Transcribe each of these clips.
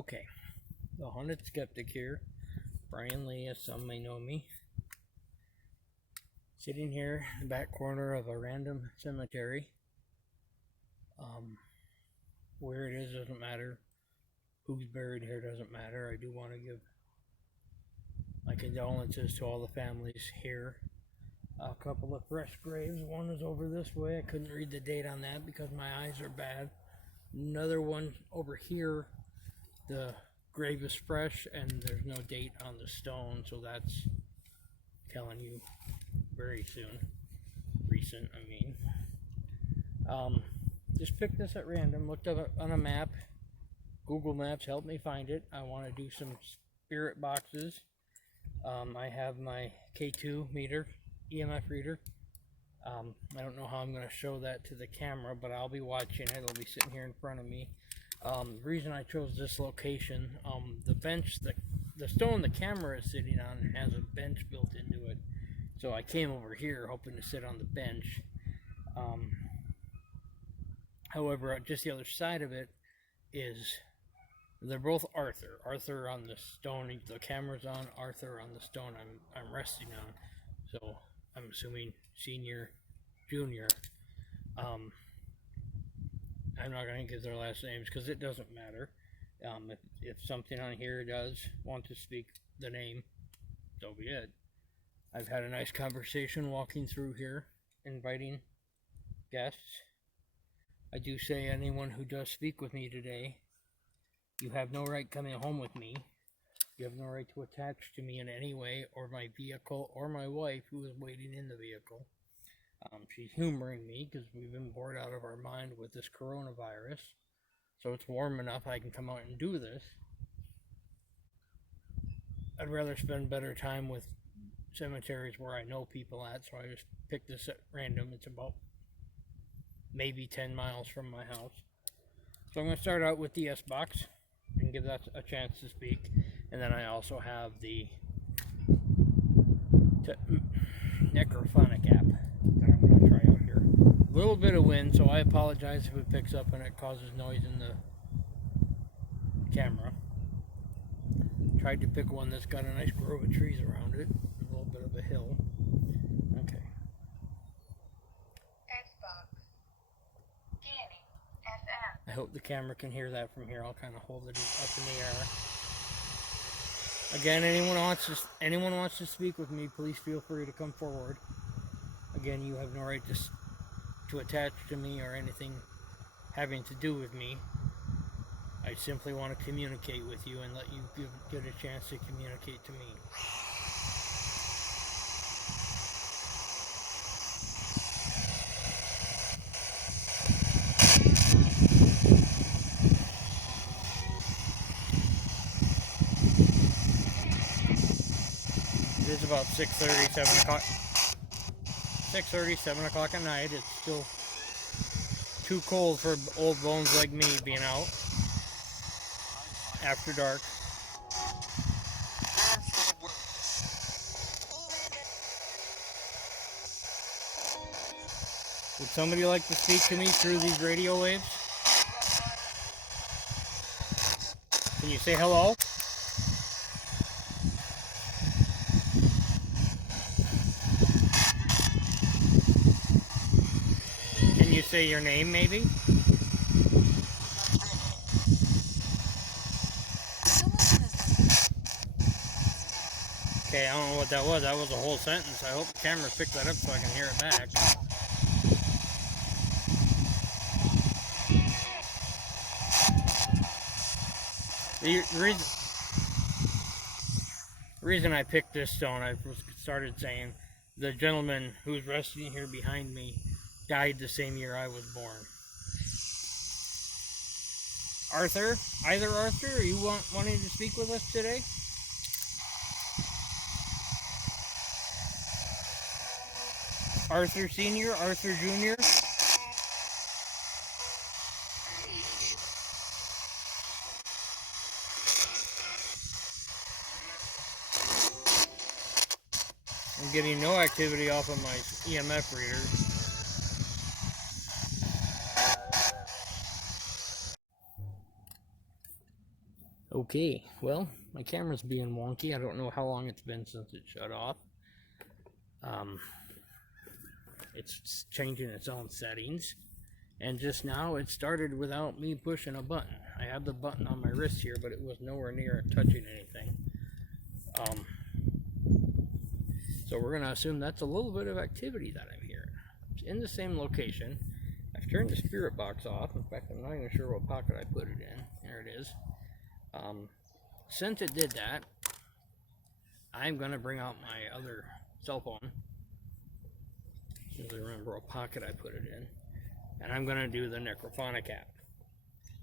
Okay, the Haunted Skeptic here, Brian Lee, as some may know me, sitting here in the back corner of a random cemetery. Where it is doesn't matter, who's buried here doesn't matter. I do want to give my condolences to all the families here. A couple of fresh graves. One is over this way. I couldn't read the date on that because my eyes are bad. Another one over here, the grave is fresh and there's no date on the stone, so that's telling you very soon. Recent, I mean. Just picked this at random, looked up on a map. Google Maps helped me find it. I want to do some spirit boxes. I have my K2 meter, EMF reader. I don't know how I'm going to show that to the camera, but I'll be watching it. It'll be sitting here in front of me. The reason I chose this location, the bench, the stone the camera is sitting on has a bench built into it. So I came over here hoping to sit on the bench. However, just the other side of it is, they're both Arthur. Arthur on the stone, the camera's on, Arthur on the stone I'm resting on. So I'm assuming senior, junior. I'm not going to give their last names because it doesn't matter. If something on here does want to speak the name, so be it. I've had a nice conversation walking through here, inviting guests. I do say anyone who does speak with me today, you have no right coming home with me. You have no right to attach to me in any way, or my vehicle, or my wife who is waiting in the vehicle. She's humoring me because we've been bored out of our mind with this coronavirus. So it's warm enough I can come out and do this. I'd rather spend better time with cemeteries where I know people at, so I just picked this at random. It's about maybe 10 miles from my house. So I'm going to start out with the Sbox and give that a chance to speak. And then I also have the Necrophonic app that I'm going to try out here. A little bit of wind, so I apologize if it picks up and it causes noise in the camera. Tried to pick one that's got a nice grove of trees around it, a little bit of a hill. Okay. Sbox. Scanning. FM. I hope the camera can hear that from here. I'll kind of hold it up in the air. Again, anyone wants to speak with me, please feel free to come forward. Again, you have no right to attach to me or anything having to do with me. I simply want to communicate with you and let you get a chance to communicate to me. It is about 6:30, 7 o'clock. 6:30, 7 o'clock at night. It's still too cold for old bones like me being out after dark. Would somebody like to speak to me through these radio waves? Can you say hello? Can you say your name, maybe? Okay, I don't know what that was. That was a whole sentence. I hope the camera picked that up so I can hear it back. The reason I picked this stone, I started saying, the gentleman who's resting here behind me died the same year I was born. Arthur? Either Arthur? Are you wanting to speak with us today? Arthur Senior? Arthur Junior? I'm getting no activity off of my EMF reader. Okay, well, my camera's being wonky. I don't know how long it's been since it shut off. It's changing its own settings. And just now it started without me pushing a button. I have the button on my wrist here, but it was nowhere near touching anything. So we're going to assume that's a little bit of activity that I'm hearing. It's in the same location. I've turned the spirit box off. In fact, I'm not even sure what pocket I put it in. There it is. Since it did that, I'm going to bring out my other cell phone. As soon as I remember what pocket I put it in. And I'm going to do the Necrophonic app.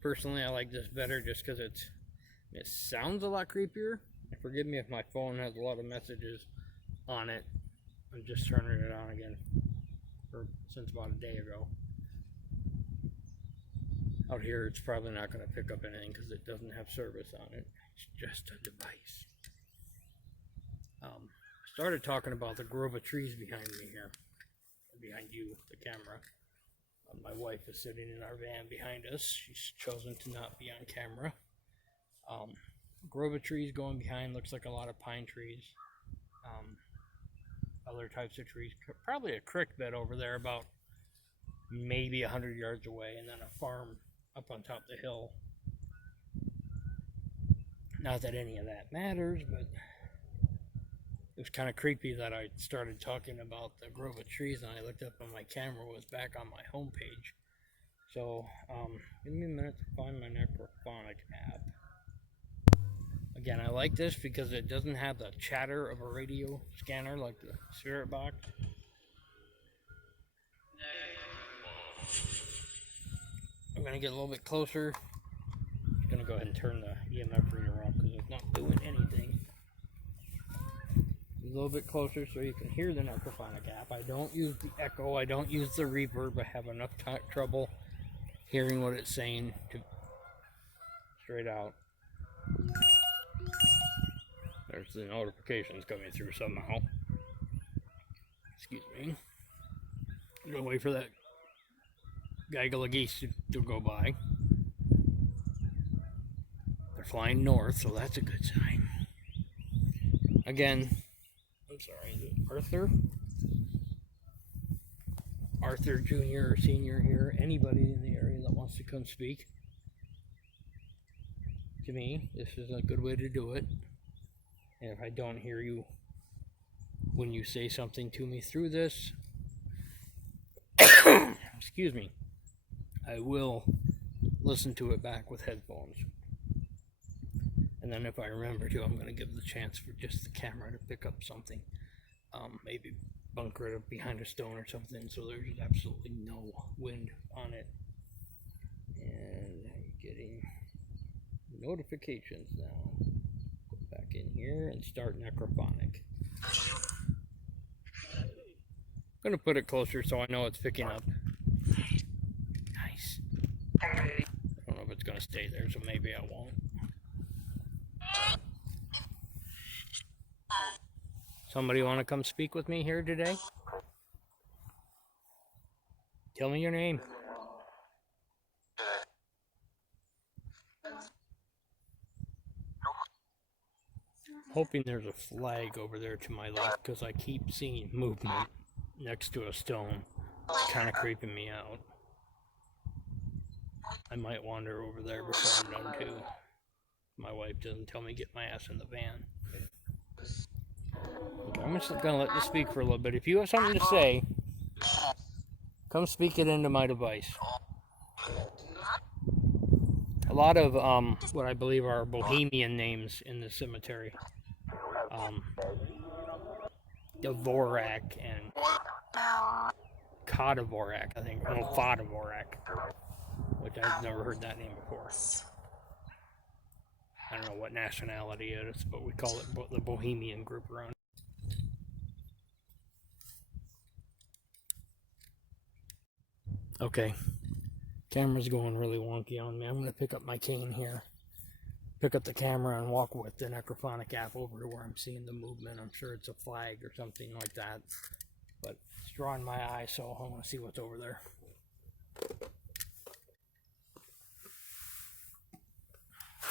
Personally, I like this better just because it sounds a lot creepier. And forgive me if my phone has a lot of messages on it. I'm just turning it on again since about a day ago. Out here, it's probably not going to pick up anything because it doesn't have service on it. It's just a device. I started talking about the grove of trees behind me here. Behind you, the camera. My wife is sitting in our van behind us. She's chosen to not be on camera. Grove of trees going behind, looks like a lot of pine trees. Other types of trees. Probably a creek bed over there about maybe 100 yards away, and then a farm up on top of the hill. Not that any of that matters, but it was kind of creepy that I started talking about the grove of trees and I looked up and my camera was back on my home page. So, give me a minute to find my Necrophonic app. Again, I like this because it doesn't have the chatter of a radio scanner like the Spirit Box. I'm going to get a little bit closer. I'm going to go ahead and turn the EMF reader off because it's not doing anything. A little bit closer so you can hear the Necrophonic app. I don't use the echo, I don't use the reverb. I have enough trouble hearing what it's saying to straight out. There's the notifications coming through somehow. Excuse me. I'm gonna wait for that gaggle of geese to go by. They're flying north, so that's a good sign. Again, I'm sorry, is it Arthur? Arthur Jr. or Senior here. Anybody in the area that wants to come speak to me, this is a good way to do it. And if I don't hear you when you say something to me through this, excuse me, I will listen to it back with headphones. And then if I remember to, I'm going to give the chance for just the camera to pick up something. Maybe bunker it up behind a stone or something so there's absolutely no wind on it. And I'm getting notifications now. Go back in here and start Necrophonic. I'm going to put it closer so I know it's picking up. Nice. I don't know if it's going to stay there, so maybe I won't. Somebody want to come speak with me here today? Tell me your name. Hoping there's a flag over there to my left because I keep seeing movement next to a stone. It's kind of creeping me out. I might wander over there before I'm done too. My wife doesn't tell me to get my ass in the van. I'm just gonna let you speak for a little bit. If you have something to say, come speak it into my device. A lot of what I believe are Bohemian names in the cemetery. Dvorak and Kodavorak, I think. No, Fodavorak, which I've never heard that name before. I don't know what nationality it is, but we call it the Bohemian group around. Okay, camera's going really wonky on me. I'm going to pick up my cane here, pick up the camera and walk with the Necrophonic app over to where I'm seeing the movement. I'm sure it's a flag or something like that, but it's drawing my eye, so I want to see what's over there.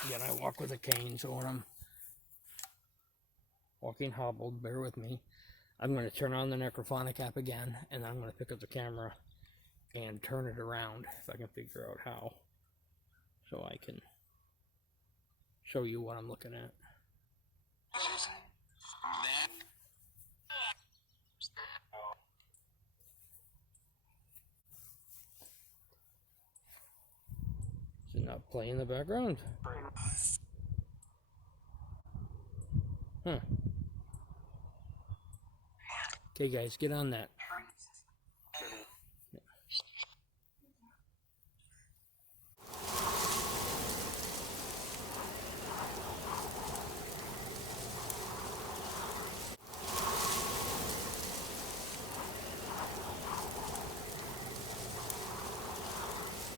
Again, I walk with a cane, so when I'm walking hobbled, bear with me. I'm going to turn on the Necrophonic app again, and I'm going to pick up the camera and turn it around if I can figure out how, so I can show you what I'm looking at. Is it not playing in the background? Huh. Okay guys, get on that.